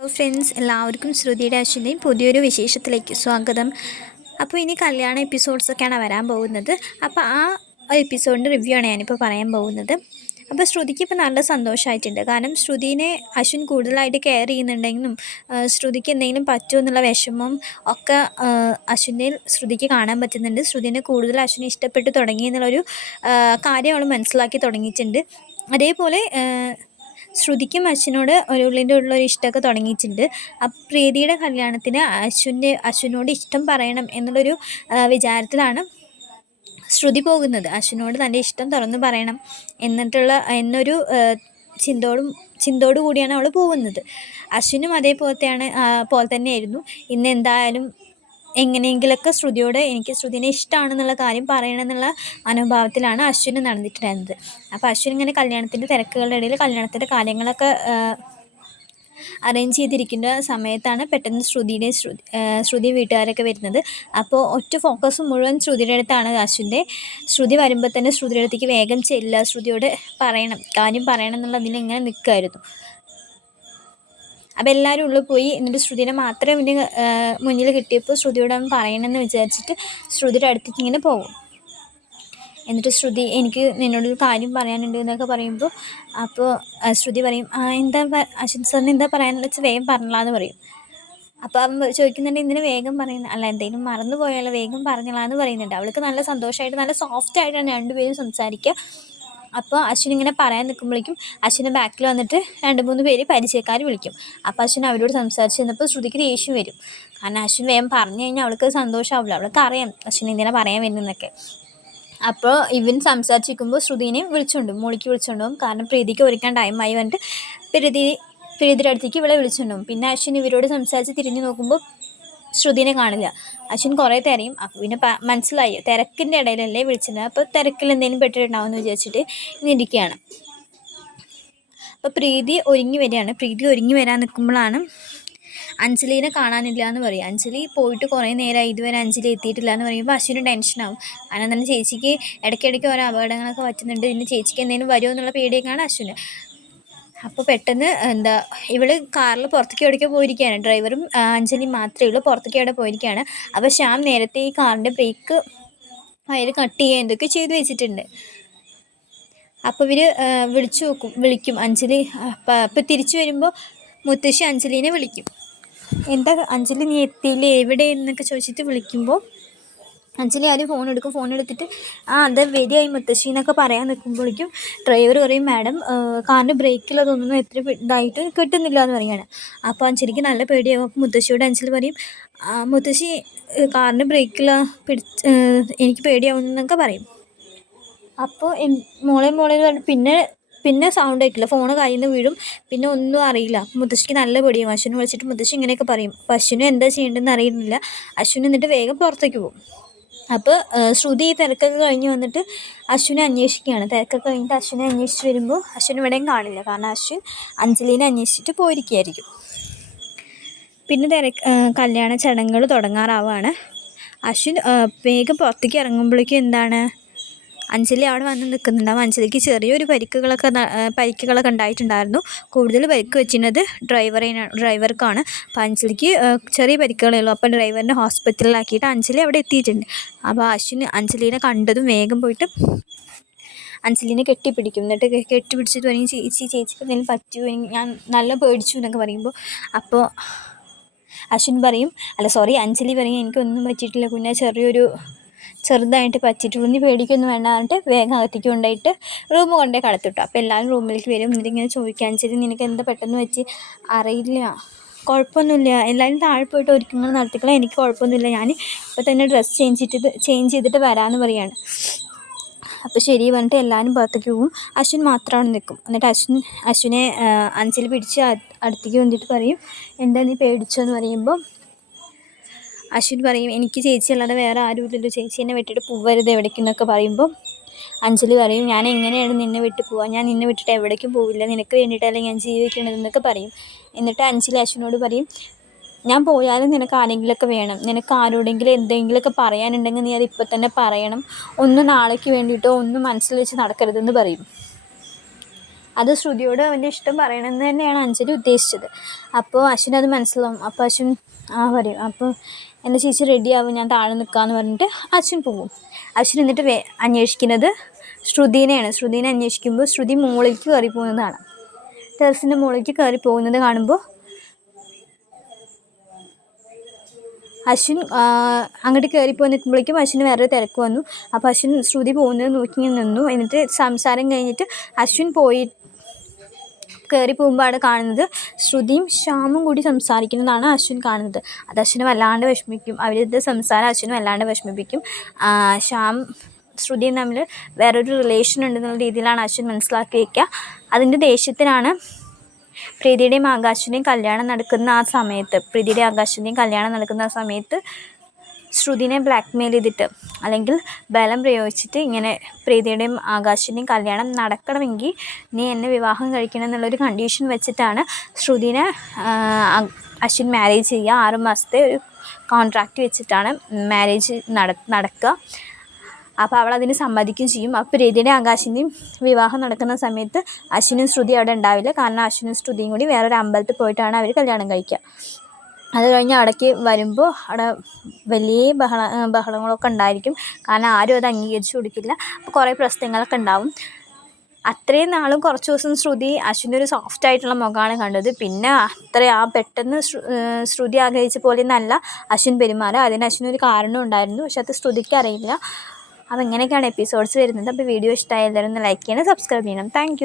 Hello friends, എല്ലാവർക്കും ശ്രുതിയുടെ അശ്വിൻ്റെയും പുതിയൊരു വിശേഷത്തിലേക്ക് സ്വാഗതം. അപ്പോൾ ഇനി കല്യാണ എപ്പിസോഡ്സൊക്കെയാണ് വരാൻ പോകുന്നത്. അപ്പോൾ ആ എപ്പിസോഡിൻ്റെ റിവ്യൂ ആണ് ഞാനിപ്പോൾ പറയാൻ പോകുന്നത്. അപ്പോൾ ശ്രുതിക്ക് ഇപ്പോൾ നല്ല സന്തോഷമായിട്ടുണ്ട്. കാരണം ശ്രുതിനെ അശ്വിൻ കൂടുതലായിട്ട് കെയർ ചെയ്യുന്നുണ്ടെങ്കിലും ശ്രുതിക്ക് എന്തെങ്കിലും പറ്റുമോ എന്നുള്ള വിഷമം ഒക്കെ അശ്വിൻ്റെ ശ്രുതിക്ക് കാണാൻ പറ്റുന്നുണ്ട്. ശ്രുതിനെ കൂടുതൽ അശ്വിനെ ഇഷ്ടപ്പെട്ട് തുടങ്ങി എന്നുള്ളൊരു കാര്യം അവൾ മനസ്സിലാക്കി തുടങ്ങിയിട്ടുണ്ട്. അതേപോലെ ശ്രുതിക്കും അശ്വിനോട് ഉള്ളിൻ്റെ ഉള്ളൊരു ഇഷ്ടമൊക്കെ തുടങ്ങിയിട്ടുണ്ട്. അപ്പം പ്രീതിയുടെ കല്യാണത്തിന് അശ്വിനോട് ഇഷ്ടം പറയണം എന്നുള്ളൊരു വിചാരത്തിലാണ് ശ്രുതി പോകുന്നത്. അശ്വിനോട് തൻ്റെ ഇഷ്ടം തുറന്നു പറയണം എന്നൊരു ചിന്തയോടു കൂടിയാണ് അവൾ പോകുന്നത്. അശ്വിനും പോലെ തന്നെയായിരുന്നു. ഇന്ന് എന്തായാലും എങ്ങനെയെങ്കിലൊക്കെ ശ്രുതിയോട് എനിക്ക് ശ്രുതിനെ ഇഷ്ടമാണെന്നുള്ള കാര്യം പറയണമെന്നുള്ള മനോഭാവത്തിലാണ് അശ്വിന് നടന്നിട്ടുണ്ടായിരുന്നത്. അപ്പോൾ അശ്വിൻ ഇങ്ങനെ കല്യാണത്തിൻ്റെ തിരക്കുകളുടെ ഇടയിൽ കല്യാണത്തിൻ്റെ കാര്യങ്ങളൊക്കെ അറേഞ്ച് ചെയ്തിരിക്കുന്ന സമയത്താണ് പെട്ടെന്ന് ശ്രുതി വീട്ടുകാരൊക്കെ വരുന്നത്. അപ്പോൾ ഒറ്റ ഫോക്കസ് മുഴുവൻ ശ്രുതിയുടെ അടുത്താണ് അശ്വിൻ്റെ. ശ്രുതി വരുമ്പോൾ തന്നെ ശ്രുതിയുടെ അടുത്തേക്ക് വേഗം ചെല്ലുക, ശ്രുതിയോട് കാര്യം പറയണം എന്നുള്ളതിലിങ്ങനെ നിൽക്കുമായിരുന്നു. അപ്പോൾ എല്ലാവരും ഉള്ളിൽ പോയി. എന്നിട്ട് ശ്രുതിനെ മാത്രമേ മുന്നിൽ കിട്ടിയപ്പോൾ ശ്രുതിയോട് അവൻ പറയണമെന്ന് വിചാരിച്ചിട്ട് ശ്രുതിയുടെ അടുത്തേക്ക് ഇങ്ങനെ പോകും. എന്നിട്ട് ശ്രുതി, എനിക്ക് നിന്നോടൊരു കാര്യം പറയാനുണ്ട് എന്നൊക്കെ പറയുമ്പോൾ അപ്പോൾ ശ്രുതി പറയും, എന്താ അശ്വിൻ സാറിന് എന്താ പറയാനുള്ള വെച്ചാൽ വേഗം പറഞ്ഞാന്ന് പറയും. അപ്പോൾ അവൻ ചോദിക്കുന്നുണ്ട്, എന്തിനു വേഗം പറയുന്നത്, അല്ല എന്തെങ്കിലും മറന്നു പോയാലോ, വേഗം പറഞ്ഞാന്ന് പറയുന്നുണ്ട്. അവൾക്ക് നല്ല സന്തോഷമായിട്ട് നല്ല സോഫ്റ്റായിട്ടാണ് രണ്ടുപേരും സംസാരിക്കുക. അപ്പോൾ അശ്വിൻ ഇങ്ങനെ പറയാൻ നിൽക്കുമ്പോഴേക്കും അശ്വിൻ്റെ ബാക്കിൽ വന്നിട്ട് 2-3 പേര് പരിചയക്കാർ വിളിക്കും. അപ്പോൾ അശ്വിൻ അവരോട് സംസാരിച്ച് ചെന്നപ്പോൾ ശ്രുതിക്ക് ദേഷ്യം വരും. കാരണം അശ്വിൻ വേഗം പറഞ്ഞു കഴിഞ്ഞാൽ അവൾക്ക് സന്തോഷമാവില്ല. അവൾക്ക് അറിയാം അശ്വിൻ എന്തിനാ പറയാൻ വരുന്നതെന്നൊക്കെ. അപ്പോൾ ഇവൻ സംസാരിച്ചിരിക്കുമ്പോൾ ശ്രുതിനെ മോളിക്ക് വിളിച്ചുകൊണ്ടുപോകും. കാരണം പ്രീതിക്ക് ഒരുക്കാൻ ടൈമായി പറഞ്ഞിട്ട് പ്രീതിയുടെ അടുത്തേക്ക് ഇവളെ വിളിച്ചുകൊണ്ടുപോകും. പിന്നെ അശ്വിൻ ഇവരോട് സംസാരിച്ച് തിരിഞ്ഞു നോക്കുമ്പോൾ ശ്രുതിനെ കാണില്ല. അശ്വിൻ കുറേ തിരയും. അപ്പോൾ പിന്നെ മനസ്സിലായി തിരക്കിൻ്റെ ഇടയിലല്ലേ വിളിച്ചത്, അപ്പോൾ തിരക്കിൽ എന്തെങ്കിലും പെട്ടിട്ടുണ്ടാവും എന്ന് വിചാരിച്ചിട്ട് ഇരിക്കുകയാണ്. അപ്പോൾ പ്രീതി ഒരുങ്ങി വരാൻ നിൽക്കുമ്പോഴാണ് അഞ്ജലീനെ കാണാനില്ല എന്ന് പറയും. അഞ്ജലി പോയിട്ട് കുറേ നേരമായി, ഇതുവരെ അഞ്ജലി എത്തിയിട്ടില്ല എന്ന് പറയുമ്പോൾ അശ്വിന് ടെൻഷനാവും. കാരണം തന്നെ ചേച്ചിക്ക് ഇടയ്ക്കിടയ്ക്ക് ഓരോ അപകടങ്ങളൊക്കെ പറ്റുന്നുണ്ട്. പിന്നെ ചേച്ചിക്ക് എന്തെങ്കിലും വരുമോ എന്നുള്ള പേടിയൊക്കെയാണ് അശ്വിന്. അപ്പോൾ പെട്ടെന്ന് ഇവൾ കാറിൽ പുറത്തേക്ക് എവിടേക്കോ പോയിരിക്കുകയാണ്. ഡ്രൈവറും അഞ്ജലിയും മാത്രമേ ഉള്ളൂ. പുറത്തേക്ക് എവിടെ പോയിരിക്കുകയാണ്. അപ്പോൾ ശ്യാം നേരത്തെ ഈ കാറിൻ്റെ ബ്രേക്ക് വയർ കട്ട് ചെയ്യുക എന്തൊക്കെ ചെയ്ത് വെച്ചിട്ടുണ്ട്. അപ്പോൾ ഇവർ വിളിക്കും അഞ്ജലി. അപ്പോൾ തിരിച്ചു വരുമ്പോൾ മുത്തശ്ശി അഞ്ജലീനെ വിളിക്കും. എന്താ അഞ്ജലി, നീ എത്തിയില്ലേ, എവിടെ എന്നൊക്കെ ചോദിച്ചിട്ട് വിളിക്കുമ്പോൾ അഞ്ജലി ആദ്യം ഫോൺ എടുത്തിട്ട് അത് വരികയായി മുത്തശ്ശി എന്നൊക്കെ പറയാൻ നിൽക്കുമ്പോഴേക്കും ഡ്രൈവർ പറയും, മാഡം കാറിൻ്റെ ബ്രേക്കിലതൊന്നും എത്ര ഇതായിട്ട് കിട്ടുന്നില്ല എന്ന് പറയുകയാണ്. അപ്പോൾ അഞ്ജലിക്ക് നല്ല പേടിയാവും. അപ്പോൾ മുത്തശ്ശിയോട് അഞ്ജലി പറയും, മുത്തശ്ശി കാറിൻ്റെ ബ്രേക്കിൽ എനിക്ക് പേടിയാവുന്നൊക്കെ പറയും. അപ്പോൾ മോളെ പിന്നെ സൗണ്ട് കേൾക്കില്ല, ഫോണ് കയ്യിൽ നിന്ന് വീഴും, പിന്നെ ഒന്നും അറിയില്ല. മുത്തശ്ശിക്ക് നല്ല പേടിയാവും. അശ്വിനെ വിളിച്ചിട്ട് മുത്തശ്ശി ഇങ്ങനെയൊക്കെ പറയും. അപ്പോൾ അശ്വിനും എന്താ ചെയ്യേണ്ടതെന്ന് അറിയുന്നില്ല. അശ്വിൻ എന്നിട്ട് വേഗം പുറത്തേക്ക് പോകും. അപ്പോൾ ശ്രുതി ഈ തിരക്കൊക്കെ കഴിഞ്ഞ് വന്നിട്ട് അശ്വിനെ അന്വേഷിക്കുകയാണ്. തിരക്കൊക്കെ കഴിഞ്ഞിട്ട് അശ്വിനെ അന്വേഷിച്ച് വരുമ്പോൾ അശ്വിൻ ഇവിടെയും കാണില്ല. കാരണം അശ്വിൻ അഞ്ജലീനെ അന്വേഷിച്ചിട്ട് പോയിരിക്കുകയായിരിക്കും. പിന്നെ കല്യാണ ചടങ്ങുകൾ തുടങ്ങാറാവുകയാണ്. അശ്വിൻ വേഗം പുറത്തേക്ക് ഇറങ്ങുമ്പോഴേക്കും അഞ്ജലി അവിടെ വന്ന് നിൽക്കുന്നുണ്ടാവും. അഞ്ജലിക്ക് ചെറിയൊരു പരിക്കുകളൊക്കെ ഉണ്ടായിട്ടുണ്ടായിരുന്നു. കൂടുതൽ പരിക്ക് വെച്ചിരുന്നത് ഡ്രൈവർക്കാണ്. അപ്പോൾ അഞ്ജലിക്ക് ചെറിയ പരിക്കുകളേ ഉള്ളൂ. അപ്പോൾ ഡ്രൈവറിനെ ഹോസ്പിറ്റലിലാക്കിയിട്ട് അഞ്ജലി അവിടെ എത്തിയിട്ടുണ്ട്. അപ്പോൾ അശ്വിൻ അഞ്ജലീനെ കണ്ടതും വേഗം പോയിട്ട് അഞ്ജലീനെ കെട്ടിപ്പിടിക്കും. എന്നിട്ട് കെട്ടിപ്പിടിച്ചിട്ട് പറയും, ചേച്ചിക്ക് എന്തെങ്കിലും പറ്റുമോ, ഞാൻ നല്ല പേടിച്ചു എന്നൊക്കെ പറയുമ്പോൾ അപ്പോൾ അശ്വിൻ പറയും, അഞ്ജലി പറയും, എനിക്കൊന്നും പറ്റിയിട്ടില്ല കുഞ്ഞാ, ചെറുതായിട്ട് പറ്റിയിട്ടുള്ളൂ, നീ പേടിക്കൊന്നും വേണ്ട പറഞ്ഞിട്ട് വേഗം അകത്തേക്ക് കൊണ്ടുപോയിട്ട് റൂം കൊണ്ടുപോയി കടത്തിട്ടു. അപ്പോൾ എല്ലാവരും റൂമിലേക്ക് വരും. എന്നിട്ടിങ്ങനെ ചോദിക്കാൻ, അഞ്ജലി നിനക്ക് എന്താ പെട്ടെന്ന് വെച്ച്, അറിയില്ല, കുഴപ്പമൊന്നുമില്ല, എല്ലാവരും താഴെ പോയിട്ട് ഒരുക്കങ്ങൾ നടത്തിക്കളെ, എനിക്ക് കുഴപ്പമൊന്നുമില്ല, ഞാൻ ഇപ്പോൾ തന്നെ ഡ്രസ്സ് ചേഞ്ച് ചെയ്തിട്ട് വരാമെന്ന് പറയുകയാണ്. അപ്പോൾ ശരി പറഞ്ഞിട്ട് എല്ലാവരും പുറത്തേക്ക് പോകും. അശ്വിൻ മാത്രമാണ് നിൽക്കും. എന്നിട്ട് അശ്വിനെ അഞ്ജലി പിടിച്ച് അടുത്തേക്ക് വന്നിട്ട് പറയും, എന്താ നീ പേടിച്ചോന്ന് പറയുമ്പോൾ അശ്വിൻ പറയും, എനിക്ക് ചേച്ചി അല്ലാതെ വേറെ ആരും ഇല്ലല്ലോ, ചേച്ചി എന്നെ വിട്ടിട്ട് പോവരുത് എവിടേക്കെന്നൊക്കെ പറയുമ്പോൾ അഞ്ജലി പറയും, ഞാൻ എങ്ങനെയാണ് നിന്നെ വിട്ട് പോവുക, ഞാൻ നിന്നെ വിട്ടിട്ട് എവിടേക്കും പോവില്ല, നിനക്ക് വേണ്ടിയിട്ടല്ലേ ഞാൻ ജീവിക്കണതെന്നൊക്കെ പറയും. എന്നിട്ട് അഞ്ജലി അശ്വിനോട് പറയും, ഞാൻ പോയാലും നിനക്ക് ആരെങ്കിലുമൊക്കെ വേണം, നിനക്ക് ആരോടെങ്കിലും എന്തെങ്കിലുമൊക്കെ പറയാനുണ്ടെങ്കിൽ നീ അതിപ്പോൾ തന്നെ പറയണം, ഒന്നും നാളേക്ക് വേണ്ടിയിട്ടോ ഒന്നും മനസ്സിൽ വെച്ച് നടക്കരുതെന്ന് പറയും. അത് ശ്രുതിയോട് അവൻ്റെ ഇഷ്ടം പറയണമെന്ന് തന്നെയാണ് അഞ്ജലി ഉദ്ദേശിച്ചത്. അപ്പോൾ അശ്വിൻ അത് മനസ്സിലാവും. അപ്പോൾ അശ്വിൻ പറയും, അപ്പോൾ എൻ്റെ ചേച്ചി റെഡിയാവും, ഞാൻ താഴെ നിൽക്കാമെന്ന് പറഞ്ഞിട്ട് അശ്വിൻ പോകും. അശ്വിൻ എന്നിട്ട് അന്വേഷിക്കുന്നത് ശ്രുതിനെയാണ്. ശ്രുതിനെ അന്വേഷിക്കുമ്പോൾ ശ്രുതി മുകളിലേക്ക് കയറി പോകുന്നതാണ്. ടെറസിൻ്റെ മുകളിലേക്ക് കയറി പോകുന്നത് കാണുമ്പോൾ അശ്വിൻ അങ്ങോട്ട് കയറിപ്പോയി നിൽക്കുമ്പോഴേക്കും അശ്വിന് വേറൊരു തിരക്ക് വന്നു. അപ്പോൾ അശ്വിൻ ശ്രുതി പോകുന്നത് നോക്കി നിന്നു. എന്നിട്ട് സംസാരം കഴിഞ്ഞിട്ട് അശ്വിൻ പോയി കയറി പോകുമ്പോൾ അവിടെ കാണുന്നത് ശ്രുതിയും ശ്യാമും കൂടി സംസാരിക്കുന്നതാണ് അശ്വിൻ കാണുന്നത്. അത് അശ്വിനെ വല്ലാണ്ട് വിഷമിക്കും. അവരുടെ സംസാരം അശ്വിനെ വല്ലാണ്ട് വിഷമിപ്പിക്കും. ശ്യാം ശ്രുതിയും തമ്മിൽ വേറൊരു റിലേഷൻ ഉണ്ടെന്നുള്ള രീതിയിലാണ് അശ്വിൻ മനസ്സിലാക്കി വയ്ക്കുക. അതിൻ്റെ ദേഷ്യത്തിനാണ് പ്രീതിയുടെയും ആകാശിൻ്റെയും കല്യാണം നടക്കുന്ന ആ സമയത്ത് ശ്രുതിനെ ബ്ലാക്ക്മെയിൽ ചെയ്തിട്ട് അല്ലെങ്കിൽ ബലം പ്രയോഗിച്ചിട്ട് ഇങ്ങനെ പ്രീതിയുടെയും ആകാശിൻ്റെയും കല്യാണം നടക്കണമെങ്കിൽ നീ എന്നെ വിവാഹം കഴിക്കണം എന്നുള്ളൊരു കണ്ടീഷൻ വെച്ചിട്ടാണ് ശ്രുതിനെ അശ്വിൻ മാരേജ് ചെയ്യുക. 6 മാസത്തെ ഒരു കോൺട്രാക്റ്റ് വെച്ചിട്ടാണ് മാരേജ് നടക്കുക. അപ്പോൾ അവൾ അതിന് സമ്മതിക്കുകയും ചെയ്യും. അപ്പോൾ പ്രീതിയുടെയും ആകാശിൻ്റെയും വിവാഹം നടക്കുന്ന സമയത്ത് അശ്വിനും ശ്രുതി അവിടെ ഉണ്ടാവില്ല. കാരണം അശ്വിനും ശ്രുതിയും കൂടി വേറൊരു അമ്പലത്തിൽ പോയിട്ടാണ് അവർ കല്യാണം കഴിക്കുക. അത് കഴിഞ്ഞ് അവിടേക്ക് വരുമ്പോൾ അവിടെ വലിയ ബഹളങ്ങളൊക്കെ ഉണ്ടായിരിക്കും. കാരണം ആരും അത് അംഗീകരിച്ച് കൊടുക്കില്ല. അപ്പോൾ കുറേ പ്രശ്നങ്ങളൊക്കെ ഉണ്ടാവും. അത്രയും നാളും കുറച്ച് ദിവസം ശ്രുതി അശ്വിൻ്റെ ഒരു സോഫ്റ്റ് ആയിട്ടുള്ള മുഖമാണ് കണ്ടത്. പിന്നെ പെട്ടെന്ന് ശ്രുതി ആഗ്രഹിച്ച പോലെ നല്ല അശ്വിൻ പെരുമാറുക. അതിന് അശ്വിനൊരു കാരണം ഉണ്ടായിരുന്നു. പക്ഷെ അത് ശ്രുതിക്ക് അറിയില്ല. അപ്പോൾ ഇങ്ങനെയൊക്കെയാണ് എപ്പിസോഡ്സ് വരുന്നത്. അപ്പോൾ വീഡിയോ ഇഷ്ടമായ എല്ലാവരും ഒന്ന് ലൈക്ക് ചെയ്യണം, സബ്സ്ക്രൈബ് ചെയ്യണം. താങ്ക്